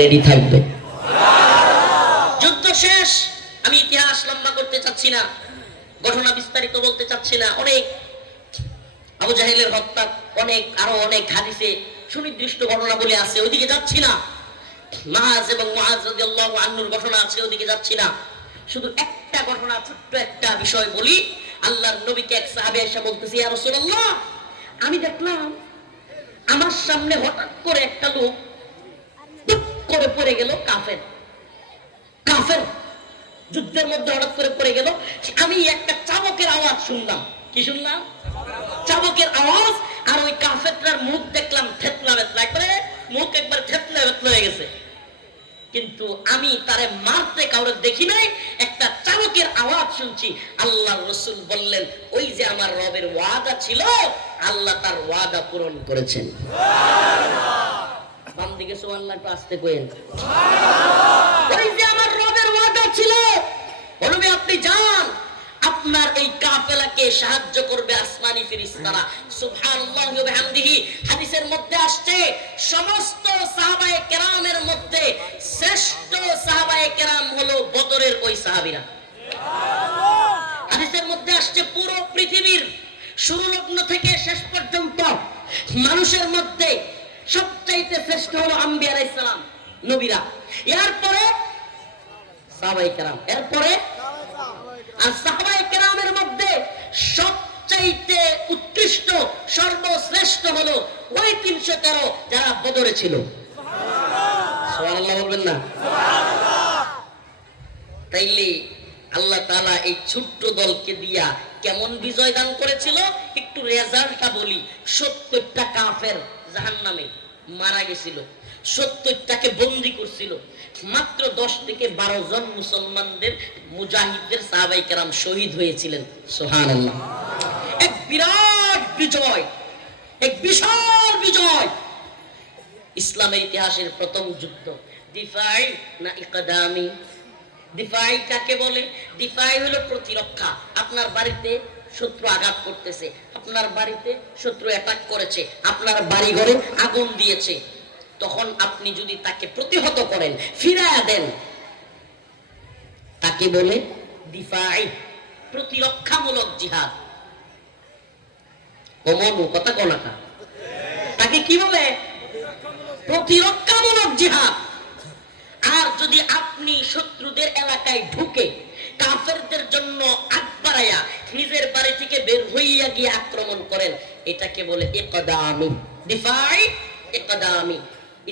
Ready থাকবে। যুদ্ধ শেষ। আমি ইতিহাস লম্বা করতে চাচ্ছি না, ঘটনা বিস্তারিত বলতে চাচ্ছি না। অনেক আবু জাহেলের হত্যা, অনেক, আরও অনেক হাদিসে সুনির্দিষ্ট ঘটনা বলে আছে ওইদিকে যাচ্ছি না। মাহাজ এবং মাহাজ রাদিয়াল্লাহু আনহুর ঘটনা আছে, ওদিকে যাচ্ছি না। শুধু একটা ঘটনা, ছোট্ট একটা বিষয় বলি, আল্লাহর নবীকে এক সাহাবে এসে বলতেছি রাসূলুল্লাহ, আমি দেখলাম আমার সামনে হঠাৎ করে একটা লোক করে পড়ে গেল কাফের। কাফের যুদ্ধের মধ্যে হঠাৎ করে পড়ে গেল। আমি একটা চাবকের আওয়াজ শুনলাম। কি শুনলাম? চাবকের আওয়াজ আর ওই কাফেরটার মুখ দেখলাম, থেতলা বেতলা। একবারে মুখ একবার থেতলা বেতলা হয়ে গেছে। কিন্তু আমি তারে মারতে কাউরে দেখি নাই, একটা চাবকের আওয়াজ শুনছি। আল্লাহ রসুল বললেন, ওই যে আমার রবের ওয়াদা ছিল, আল্লাহ তার ওয়াদা পূরণ করেছেন। বাম দিকে সোয়াল্লাহ একটু আসতে কোয়েন ওই যে আমার রবের ওয়াদা ছিল বলবে আপনি যান, আপনার এই কাফেলাকে সাহায্য করবে আসমানি ফেরেশতারা সুবহানাল্লাহি ওয়া বিহামদিহি, হাদিসের মধ্যে আসছে, সমস্ত সাহাবায়ে কেরামের মধ্যে শ্রেষ্ঠ সাহাবায়ে কেরাম হলো বদরের ওই সাহাবীরা। হাদিসের মধ্যে আসছে পুরো পৃথিবীর শুরু লগ্ন থেকে শেষ পর্যন্ত মানুষের মধ্যে সবচাইতে শ্রেষ্ঠ হলো আম্বি আলাইহিস সালাম, নবীরা। এরপরে কেরাম, এরপরে আর সাহাবাই কেরামের মধ্যে সবচাইতে উৎকৃষ্ট, সর্বশ্রেষ্ঠ হলো ওই তিনশো তেরো যারা বদরে ছিল। বলবেন না? তাইলে আল্লাহ তাআলা এই ছোট্ট দলকে দিয়া কেমন বিজয় দান করেছিল? একটু রেজাল্টটা বলি, সত্তরটা কাফের জাহান্নামে মারা গেছিল, সত্তরটাকে বন্দি করছিল। মাত্র দশ থেকে বারো জন মুসলমানদের মুজাহিদদের সাহাবাই কেরাম শহীদ হয়েছিলেন। সোহান এক বিরাট বিজয়, এক বিশাল বিজয়। ইসলামের ইতিহাসের প্রথম যুদ্ধ। দিফাই না ইকদামি? দিফাই কাকে বলে, দিফাই হলো প্রতিরক্ষা। আপনার বাড়িতে শত্রু আঘাত করতেছে। আপনার বাড়িতে শত্রু অ্যাটাক করেছে। আপনার বাড়ি ঘরে আগুন দিয়েছে। তখন আপনি যদি তাকে প্রতিহত করেন ফিরায়া দেন, তাকে বলে দিফাই, প্রতিরক্ষামূলক জিহাদ। কমনু কথা কনাটা তাকে কি বলে? প্রতিরক্ষামূলক জিহাদ। আর যদি আপনি শত্রুদের এলাকায় ঢুকে, কাফেরদের জন্য আগ থেকে বের হইয়া গিয়ে আক্রমণ করেন। এটাকে বলে একদামি দিফাই একদামি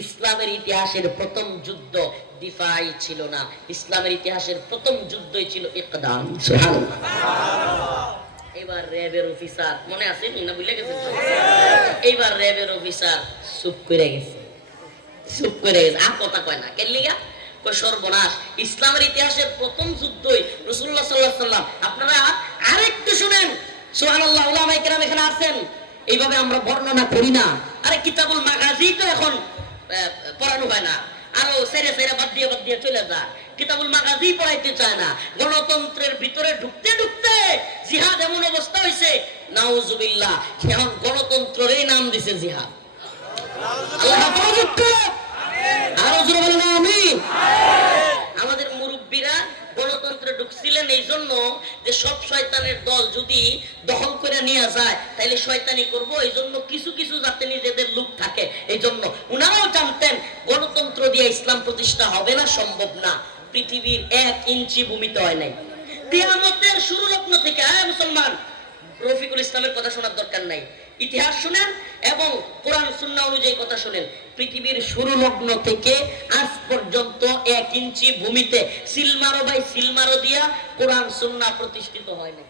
ইসলামের ইতিহাসের প্রথম যুদ্ধ দিফাই ছিল না। ইসলামের ইতিহাসের প্রথম যুদ্ধই ছিল একদাম এবার র্যাবের অফিসার, মনে আছে না গেছেন? এইবার র্যাবের অফিসার চুপ করে গেছে। চুপ করে গেছে। আর কথা কয় না। কেন লিগা? সর্বনাশ। ইসলামের ইতিহাসের প্রথম যুদ্ধই রসুল্লাহ সাল্লাহ সাল্লাম আপনারা আরেকটু শুনেন। এখানে আছেন এইভাবে আমরা বর্ণনা করি না। আরে কিতাবুল মাগাজি তো এখন পড়ানো হয় না। আরও সেরে সেরে বাদ দিয়ে বাদ দিয়ে চলে যায়। কিতাবুল মাগাজি পড়াইতে চায় না। গণতন্ত্রের ভিতরে ঢুকতে ঢুকতে জিহাদ এমন অবস্থা হয়েছে নাউজুবিল্লাহ, এখন গণতন্ত্রেরই নাম দিছে জিহাদ। আল্লাহ। আরও জোরে বলেন আমিন। ঢুকছিলেন এই জন্য যে সব শয়তানের দল যদি দখল করে নিয়ে যায় তাহলে শয়তানি করব, এই জন্য কিছু কিছু যাতে নিজেদের লোক থাকে। এই জন্য উনারাও জানতেন, গণতন্ত্র দিয়ে ইসলাম প্রতিষ্ঠা হবে না, সম্ভব না। পৃথিবীর এক ইঞ্চি ভূমিতে হয় নাই। কিয়ামতের শুরু লগ্ন থেকে হ্যাঁ মুসলমান, রফিকুল ইসলামের কথা শোনার দরকার নাই। ইতিহাস শুনেন এবং কোরআন সুন্নাহ অনুযায়ী কথা শুনেন। পৃথিবীর শুরু লগ্ন থেকে আজ পর্যন্ত এক ইঞ্চি ভূমিতে সিলমারো বাই সিলমারো দিয়া কোরআন সুন্নাহ প্রতিষ্ঠিত হয় না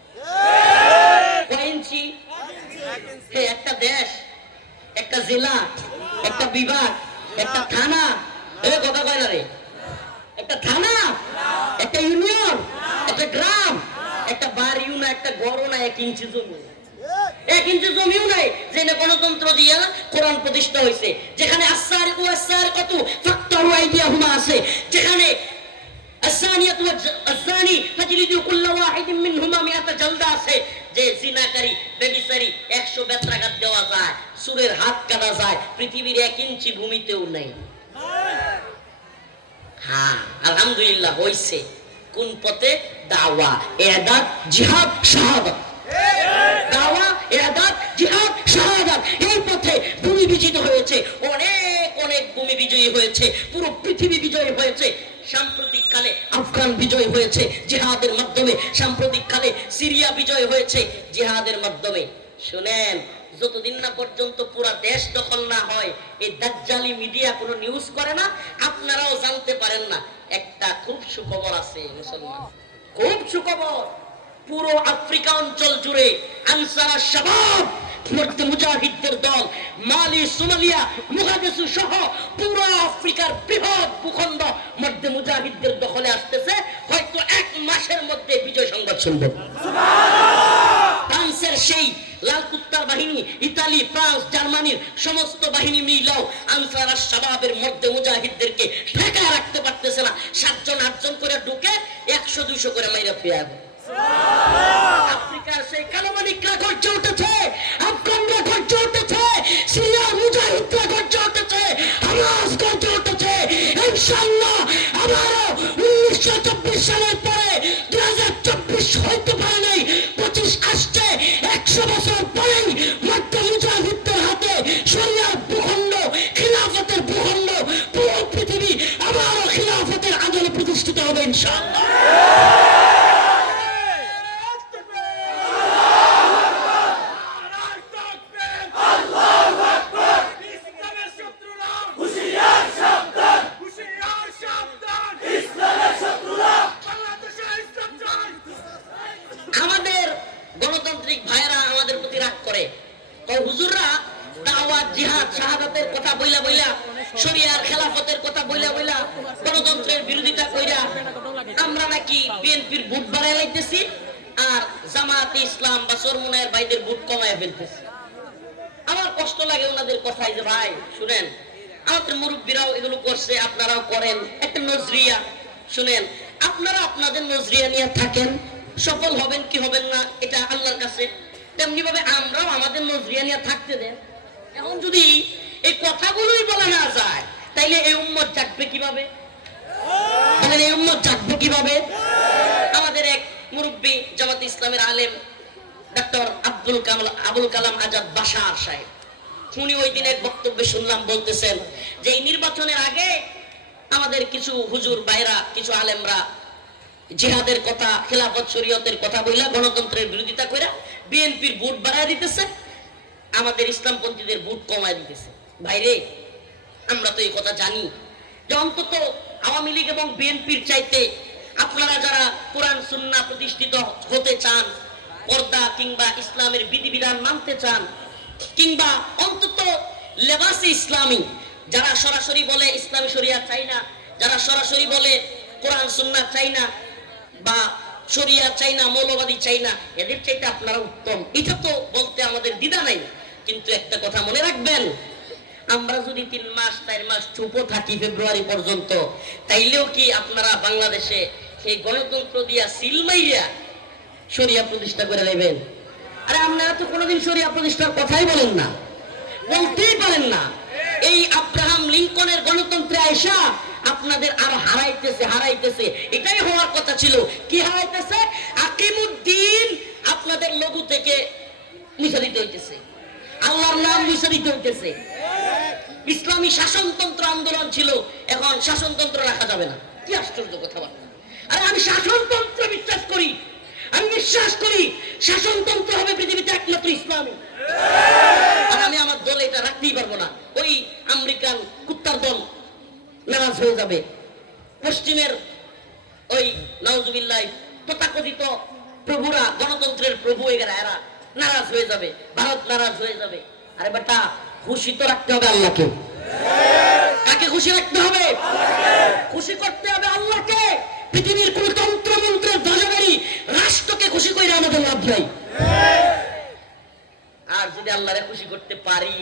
একটা দেশ, একটা জেলা, একটা বিভাগ, একটা থানা। এ, কথা কয় না রে। একটা থানা, একটা ইউনিয়ন, একটা গ্রাম, একটা বাড়িও না, একটা গড়ও না, এক ইঞ্চি জমি। এক ইঞ্চি জমিও নাই যেখানে গণতন্ত্র দিয়া কোরআন প্রতিষ্ঠা হয়েছে যেখানে আসার ও আসার কত ফাক্তারু আইডিয়া হুমা আছে যেখানে الثانية والج- الثاني فجلدوا كل واحد منهما مئة جلدة আছে যে জিনাকারী বেবিচারি একশো বেত্রাঘাত দেওয়া যায় সুরের হাত কাটা যায় পৃথিবীর এক ইঞ্চি ভূমিতেও নেই হ্যাঁ আলহামদুলিল্লাহ হইছে কোন পথে দাওয়া এদাত জিহাদ শাহাদাত দাওয়া হয়েছে, পুরো পৃথিবী বিজয়ী হয়েছে। সাম্প্রতিক কালে আফগান বিজয় হয়েছে, জিহাদের মাধ্যমে। সাম্প্রতিক কালে সিরিয়া বিজয় হয়েছে, জিহাদের মাধ্যমে। শুনেন, যতদিন না পর্যন্ত পুরা দেশ দখল না হয়, এই দাজ্জালি মিডিয়া কোনো নিউজ করে না, আপনারাও জানতে পারেন না। একটা খুব সুখবর আছে, মুসলমান। খুব সুখবর। পুরো আফ্রিকা অঞ্চল জুড়ে আনসারা মধ্যে মুজাহিদদের দল, মালি, সোমালিয়া মুগাদেসু সহ আফ্রিকার বৃহৎ ভূখণ্ড মধ্যে মুজাহিদদের দখলে আসতেছে, হয়তো এক মাসের মধ্যে বিজয় সংবাদ শুনব। ফ্রান্সের সেই লাল কুত্তার বাহিনী, ইতালি, ফ্রান্স, জার্মানির সমস্ত বাহিনী মিলাও আনসার আর শাবাবের মধ্যে মুজাহিদদেরকে ঠেকা রাখতে পারতেছে না। সাতজন, আটজন করে ঢুকে একশো, দুইশো করে মাইরা ফিরে আসবে আফ্রিকার সেই কালোমানিকরা গর্জে উঠেছে উনিশশো চব্বিশ সালের পরে গণতান্ত্রিক ভাইয়েরা আমাদের প্রতি রাগ করে। হুজুররা, দাওয়াত, জিহাদ, শাহাদাতের কথা বইলা বইলা, শরিয়ার খেলাফতের কথা বইলা বইলা, গণতন্ত্রের বিরোধিতা কইরা আমরা নাকি বিএনপির ভোট বাড়াই লাইতেছি আর জামাতে ইসলাম বা সরমুনায়ের ভাইদের ভোট ফেলতেছি। আমার কষ্ট লাগে ওনাদের কথাই যে, ভাই, শুনেন, আমাদের মুরব্বীরাও এগুলো করছে, আপনারাও করেন। একটা নজরিয়া, শুনেন, আপনারা আপনাদের নজরিয়া নিয়ে থাকেন সফল হবেন কি হবেন না, এটা আল্লাহর কাছে। তেমনি ভাবে আমরাও আমাদের নজরিয়া নিয়ে থাকতে দেন। এখন যদি এই কথাগুলোই বলা না যায়, তাইলে এই উম্মত জাগবে কীভাবে? এই উম্মত কীভাবে? আমাদের এক মুরব্বী জামাত ইসলামের আলেম ডক্টর আব্দুল কামাল, আবুল কালাম আজাদ বাশার সাহেব। উনি ওই দিন এক বক্তব্যে শুনলাম বলতেছেন যে, এই নির্বাচনের আগে আমাদের কিছু হুজুর বাইরা কিছু আলেমরা জিহাদের কথা, খেলাফত শরীয়তের কথা বইলা গণতন্ত্রের বিরোধিতা কইরা বিএনপির ভোট বাড়ায় দিতেছে, আমাদের ইসলামপন্থীদের ভোট কমায় দিতেছে। ভাইরে, আমরা তো এই কথা জানি। যে অন্তত আওয়ামী লীগ এবং বিএনপির চাইতে আপনারা যারা কোরআন, সুন্না প্রতিষ্ঠিত হতে চান, পর্দা কিংবা ইসলামের বিধিবিধান মানতে চান, কিংবা অন্তত লেবাসে ইসলামী, যারা সরাসরি বলে ইসলামী শরিয়া চাই না, যারা সরাসরি বলে কোরআন, সুন্না চাই না বা শরিয়া চাই না, মৌলবাদী চাই না, এদের চাইতে আপনারা উত্তম। এটা তো বলতে আমাদের দ্বিধা নাই। কিন্তু একটা কথা মনে রাখবেন, আমরা যদি তিন মাস, চার মাস চুপো থাকি ফেব্রুয়ারি পর্যন্ত, তাইলেও কি আপনারা বাংলাদেশে সেই গণতন্ত্র দিয়া সিল মাইরা শরিয়া প্রতিষ্ঠা করে নেবেন? আরে আপনারা তো কোনোদিন শরিয়া প্রতিষ্ঠার কথাই বলেন না। বলতেই পারেন না। এই আব্রাহাম লিঙ্কনের গণতন্ত্রে আয়সা আপনাদের আরও হারাইতেছে হারাইতেছে। এটাই হওয়ার কথা ছিল। কি হারাইতেছে? আকিমুদ্দিন আপনাদের লঘু থেকে দিতে হইতেছে। আল্লাহর নাম দিতে হইতেছে। ইসলামী শাসনতন্ত্র আন্দোলন ছিল। এখন শাসনতন্ত্র রাখা যাবে না। কি আশ্চর্য কথাবার্তা। আরে আমি শাসনতন্ত্র বিশ্বাস করি। আমি বিশ্বাস করি শাসনতন্ত্র হবে পৃথিবীতে একমাত্র ইসলামী আর আমি আমার দলে এটা রাখতেই পারব না ওই আমেরিকান কুত্তার দল নারাজ হয়ে যাবে পশ্চিমের ওই নওজুবিল্লাহ তথাকথিত প্রভুরা, গণতন্ত্রের প্রভু এরা এরা নারাজ হয়ে যাবে, ভারত নারাজ হয়ে যাবে। আরে বেটা, খুশি তো রাখতে হবে আল্লাহকে। কাকে খুশি রাখতে হবে? খুশি করতে হবে আল্লাহকে। পৃথিবীর কোন তন্ত্র মন্ত্রের রাষ্ট্রকে খুশি করে আমাদের লাভ নাই। আর যদি আল্লাহরে খুশি করতে পারি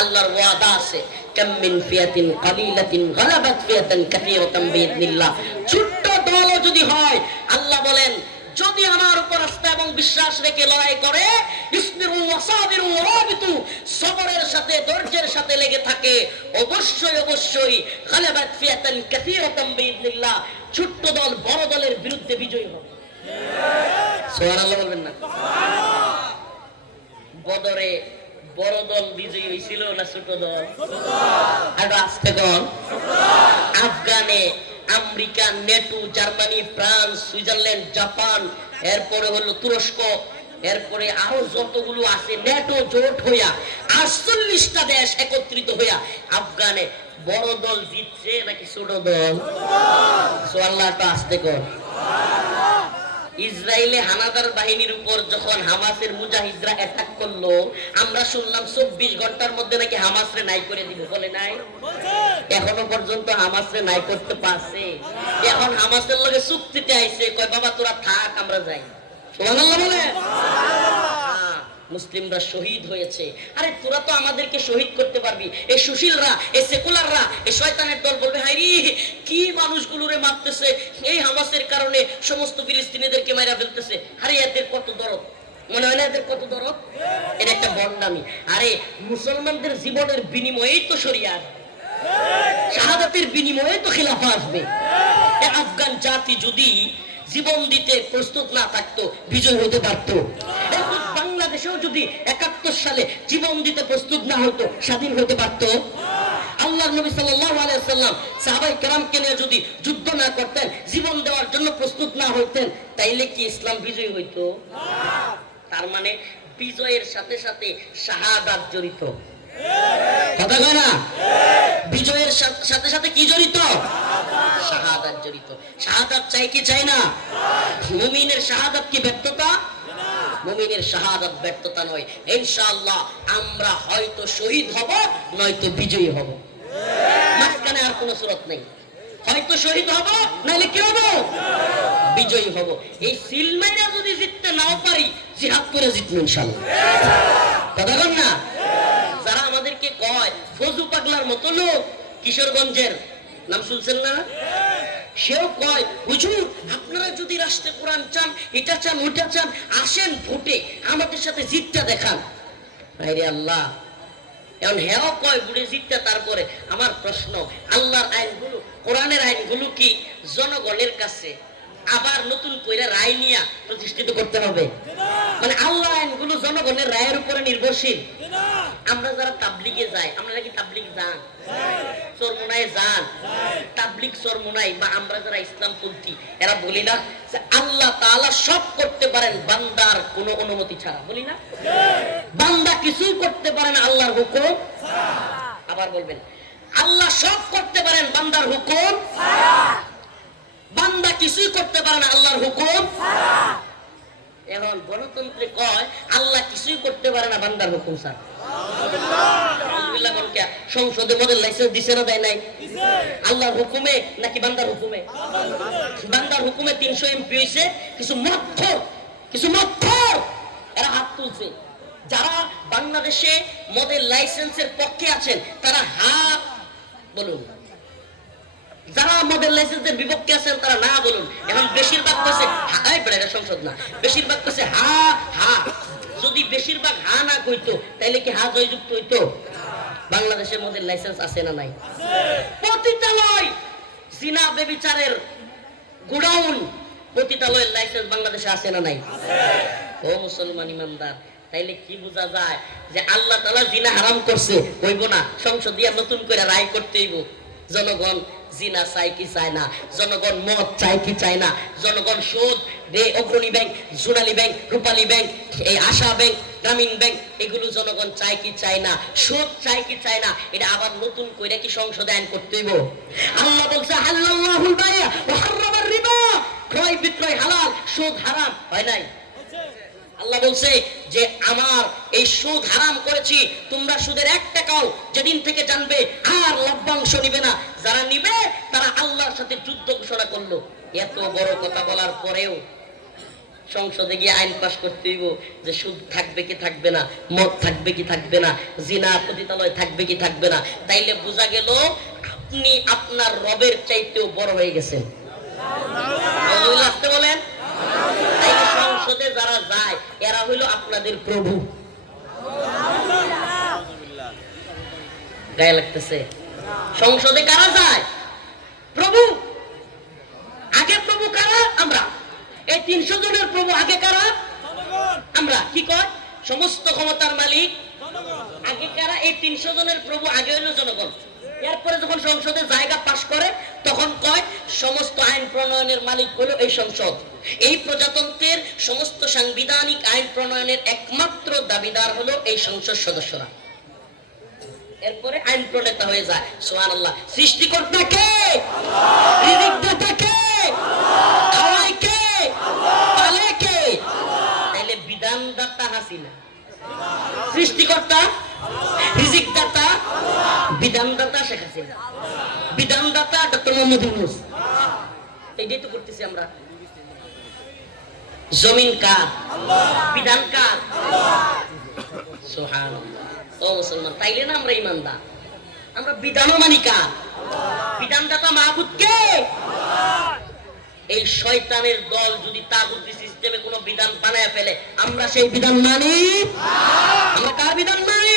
আল্লাহর ওয়াদা আছে। কাম্মিন ফিয়াতিন কালিলাতিন গালাবাত ফিয়াতান কাসীরাতান বিইذنিল্লাহ ছোট্ট দল যদি হয় আল্লাহ বলেন যদি আমার উপর আস্থা এবং বিশ্বাস রেখে লড়াই করে সবরের সাথে ধৈর্যের সাথে লেগে থাকে অবশ্যই অবশ্যই গালাবাত ফিয়াতান কাসীরাতান বিইذنিল্লাহ ছোট্ট দল বড় দলের বিরুদ্ধে বিজয়ী হবে। সুবহানাল্লাহ বলবেন না? বদরে বড় দল বিজয়ী দল? আফগানে জার্মানি, ফ্রান্স, সুইজারল্যান্ড, জাপান, এরপরে হলো তুরস্ক, এরপরে আরও যতগুলো আছে, নেটো জোট হইয়া আটচল্লিশটা দেশ একত্রিত হইয়া আফগানে বড় দল জিতছে নাকি ছোট দল? সোয়াল্লাহটা আসতে কর। ইসরায়েলে হানাদার বাহিনীর উপর যখন হামাসের মুজাহিদরা অ্যাটাক করল, আমরা শুনলাম চব্বিশ ঘণ্টার মধ্যে নাকি হামাসরে নাই করে দিবে, বলে নাই? এখনও পর্যন্ত হামাসরে নাই করতে পারছে। এখন হামাসের লগে চুক্তিতে আইছে, কয়, বাবা, তোরা থাক, আমরা যাই। বলে। মুসলিমরা শহীদ হয়েছে। আরে তোরা তো আমাদেরকে শহীদ করতে পারবি। এই সুশীলরা, এই সেকুলাররা, এই শয়তানের দল বলবে হাইরি কি মানুষগুলোরে মারতেছে? এই হামাসের কারণে সমস্ত ফিলিস্তিনিদেরকে মাইরা ফেলতেছে। আরে এদের কত দরদ? মনে হয় না এদের কত দরদ? এটা একটা বন্ডামি। আরে মুসলমানদের জীবনের বিনিময়েই তো সরিয়ে শাহাদাতের বিনিময়ে তো খেলাফা আসবে। আফগান জাতি যদি জীবন দিতে প্রস্তুত না থাকতো, বিজয় হতে পারত। বাংলাদেশেও যদি একাত্তর সালে জীবন দিতে প্রস্তুত না হতো স্বাধীন হতে পারত? আল্লাহ নবী সাল্লাল্লাহু আলাইহি ওয়াসাল্লাম সাহাবাই কেরামকে নিয়ে যদি যুদ্ধ না করতেন, জীবন দেওয়ার জন্য প্রস্তুত না হইতেন, তাইলে কি ইসলাম বিজয় হইতো? তার মানে বিজয়ের সাথে সাথে শাহাদাত জড়িত। কথা কয় না? বিজয়ের সাথে সাথে কি জড়িত? শাহাদাত জড়িত। শাহাদাত চাই কি চাই না? মুমিনের শাহাদাত কি ব্যর্থতা? মুমিনের শাহাদাত ব্যর্থতা নয়। ইনশাআল্লাহ আমরা হয়তো শহীদ হব, নয়তো বিজয়ী হব। মাঝখানে আর কোনো সুরত নেই। হয়তো শহীদ হব, নাহলে কি হব? বিজয়ী হব। এই সিলমাইরা যদি জিততে নাও পারি, জিহাদ করে জিতবো ইনশাআল্লাহ। কথা বল না? যারা আমাদেরকে কয়, ফজু পাগলার মতো লোক, কিশোরগঞ্জের, নাম শুনছেন না? সেও কয়, হুজুর, আপনারা যদি রাষ্ট্রে কোরআন চান, এটা চান, ওইটা চান, আসেন ভোটে, আমাদের সাথে জিতটা দেখান। ভাইরে আল্লাহ। এখন হেও কয়, বুড়ি, জিতটা তারপরে? আমার প্রশ্ন, আল্লাহর আইনগুলো, কোরআনের আইনগুলো কি জনগণের কাছে আবার নতুন কইরা রায় নিয়া প্রতিষ্ঠিত করতে হবে। মানে আল্লাহ আইনগুলো জনগণের রায়ের উপরে নির্ভরশীল। আমরা যারা তাবলিগে যাই আমরা নাকি তাবলিগ যান চরমোনায় যান তাবলিগ চরমোনাই বা আমরা যারা ইসলামপন্থী এরা বলি না যে আল্লাহ তাআলা সব করতে পারেন বান্দার কোনো অনুমতি ছাড়া। বলি না? বান্দা কিছুই করতে পারেন আল্লাহর হুকুম। আবার বলবেন আল্লাহ সব করতে পারেন বান্দার হুকুম। বান্দা কিছুই করতে পারে না, আল্লাহর হুকুম। এখন গণতন্ত্রে কয়, আল্লাহ কিছুই করতে পারে না, বান্দার হুকুম স্যার? সংসদে লাইসেন্স দিছে না, দেয় নাই? আল্লাহর হুকুমে নাকি বান্দার হুকুমে? বান্দার হুকুমে তিনশো এমপি হয়েছে কিছু মক্ষ কিছু মক্ষ এরা হাত তুলছে। যারা বাংলাদেশে মদের লাইসেন্সের পক্ষে আছেন, তারা হাত, বলুন। যারা মদের লাইসেন্সের বিপক্ষে আছেন, তারা না বলুন। এখন বেশিরভাগ কইছে হাই এটা সংসদ না। বেশিরভাগ কইছে, হা হা। যদি বেশিরভাগ হা না কইতো, তাইলে কি হা জয়যুক্ত হইতো? বাংলাদেশের মদের লাইসেন্স আছে না নাই? পতিতালয় জিনা বেবিচারের গোডাউন পতিতালয়ের লাইসেন্স বাংলাদেশে আছে না নাই? ও মুসলমান ইমানদার, তাইলে কি বোঝা যায় যে আল্লাহ তাআলা জিনা হারাম করছে? হইব না, সংসদ দিয়া নতুন করে রায় করতে হইব। জনগণ জিনা চাই কি চায় না? জনগণ মদ চাই কি চায় না? জনগণ সুদ Agrani bank Sonali bank, Rupali bank, এই আশা ব্যাংক, গ্রামীণ ব্যাংক, এগুলো জনগণ চাই কি চায় না? সুদ চাই কি চায় না? এটা আবার নতুন কইরা কি সংসদে আইন করতে হইব? আল্লাহ বলছে হাল্লাল্লাহুল বাইয়া ওয়া হাররামার রিবা ক্রয় বিক্রয় হালাল, সুদ হারাম, হয় নাই? আল্লাহ বলছে যে, আমার এই সুদ হারাম করেছি, তোমরা সুদের এক টাকাও যেদিন থেকে জানবে, আর লভ্যাংশ নিবে না যারা নিবে তারা আল্লাহর সাথে যুদ্ধ ঘোষণা করল এত বড় কথা বলার পরেও সংসদে গিয়ে আইন পাশ করতে হইব যে সুদ থাকবে কি থাকবে না, মদ থাকবে কি থাকবে না, জিনা পতিতালয় থাকবে কি থাকবে না, তাইলে বোঝা গেল আপনি আপনার রবের চাইতেও বড় হয়ে গেছেন। বলেন সংসদে যারা যায়, এরা হইল আপনাদের প্রভু। গায়ে লাগতেছে। সংসদে কারা যায় প্রভু আগে প্রভু কারা? আমরা। এই তিনশো জনের প্রভু আগে কারা? আমরা। কি কয়? সমস্ত ক্ষমতার মালিক। আগে কারা? এই তিনশো জনের প্রভু আগে হইল জনগণ। এরপরে যখন সংসদে জায়গা পাশ করে তখন কয় সমস্ত আইন প্রণয়নের মালিক হলো এই সংসদ। এই প্রজাতন্ত্রের সমস্ত সাংবিধানিক আইন প্রণয়নের একমাত্র দাবিদার হলো এই সংসদ সদস্যরা। এরপরে আইন প্রণেতা হয়ে যায়। সোহান আল্লাহ সৃষ্টিকর্তা কে রিজিকদাতা কে খাওয়ায় কে পালে কে তাইলে বিধানদাতা হাসিনা সৃষ্টিকর্তা, রিজিকদাতা, বিধানদাতা শেখ হাসিনা। বিধানদাতা ডক্টর মোহাম্মদ ইউনুস। এইটাই তো করতেছি আমরা। জমিন কার? বিধান কার? সোহান ও মুসলমান, তাইলে না আমরা ইমানদার। আমরা বিধানও মানি কার? বিধানদাতা মাহবুদ কে? এই শয়তানের দল যদি তাগুতি সিস্টেমে কোনো বিধান বানায় ফেলে আমরা সেই বিধান মানি? আমরা কার বিধান মানি?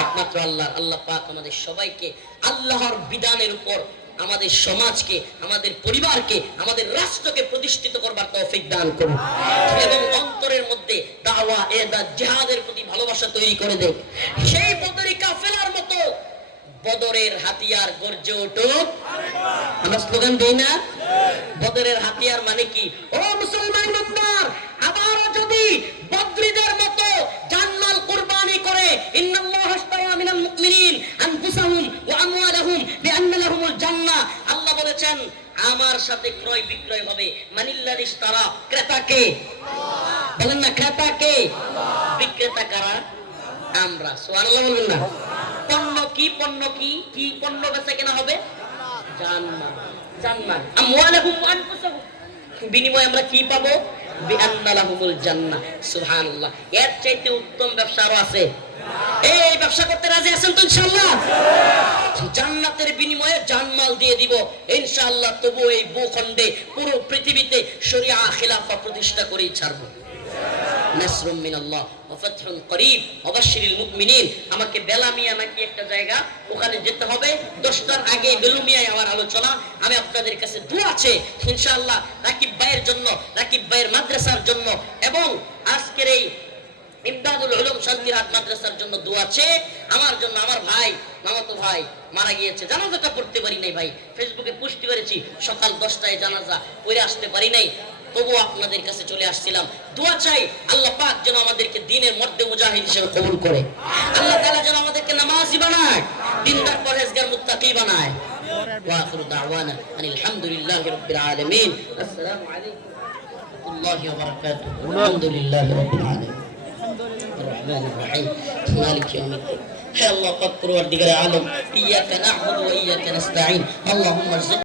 একমাত্র আল্লাহ আল্লাহ পাক আমাদের সবাইকে আল্লাহর বিধানের উপর আমাদের সমাজকে আমাদের পরিবারকে আমাদের রাষ্ট্রকে প্রতিষ্ঠিত করবার তৌফিক দান করুন। এবং অন্তরের মধ্যে দাওয়া এদা জিহাদের প্রতি ভালোবাসা তৈরি করে দেখ সেই বদরি কাফেলার মতো বদরের হাতিয়ার গর্জে উঠুক। আমরা স্লোগান দেই না? বদরের হাতিয়ার মানে কি? ও মুসলমান আবার যদি বদ্রীদের মতো জানমাল কুরবানি করে আল্লাহ বলেছেন, আমার সাথে ক্রয় বিক্রয় হবে। মানিল্লাহ ইশতারা ক্রেতা কে বলেন না ক্রেতা কে বিক্রেতা কারা? আমরা। পণ্য কি পণ্য কি কি পণ্য বেচা কেনা হবে? আমরা কি পাবো? এই ব্যবসা করতে রাজি আছেন তো জান্নাতের বিনিময়ে জানমাল দিয়ে দিব। ইনশাআল্লাহ তবু এই ভূখণ্ডে পুরো পৃথিবীতে খিলাফা প্রতিষ্ঠা করেই ছাড়বো। নাসরুম মিনাল্লাহ ওয়া ফাতহুন মুমিনিন। আমাকে বেলামিয়া নাকি একটা জায়গা, ওখানে যেতে হবে। 10টার আগে বেলুমিয়ায় আমার আলোচনা। আমি আপনাদের কাছে দোয়া আছে ইনশাআল্লাহ, রাকিব ভাইয়ের জন্য, রাকিব ভাইয়ের মাদ্রাসার জন্য এবং আজকের এই ইমদাদুল উলুম মাদ্রাসার জন্য দোয়া আছে আমার জন্য আমার ভাই, মামাতো ভাই মারা গিয়েছে। জানাজাটা পড়তে পারি নাই ভাই। ফেসবুকে পুষ্টি করেছি, সকাল দশটায় জানাজা পড়ে আসতে পারি নাই। তবুও আপনাদের কাছে চলে আসছিলাম দোয়া চাই আল্লাহ পাক যেন আমাদেরকে দিনের মধ্যে মুজাহিদ হিসেবে কবুল করে আল্লাহ তাআলা যেন আমাদেরকে নামাজি বানায় দিনদার পরহেজগার মুত্তাকি বানায় واخر دعوانا ان الحمد لله رب العالمين السلام عليكم ورحمه الله وبركاته الحمد لله رب العالمين الرحمن الرحيم مالك يوم الدين يا الله قد قروا الدقر عالم إياك نعبد وإياك نستعين اللهم ارزقنا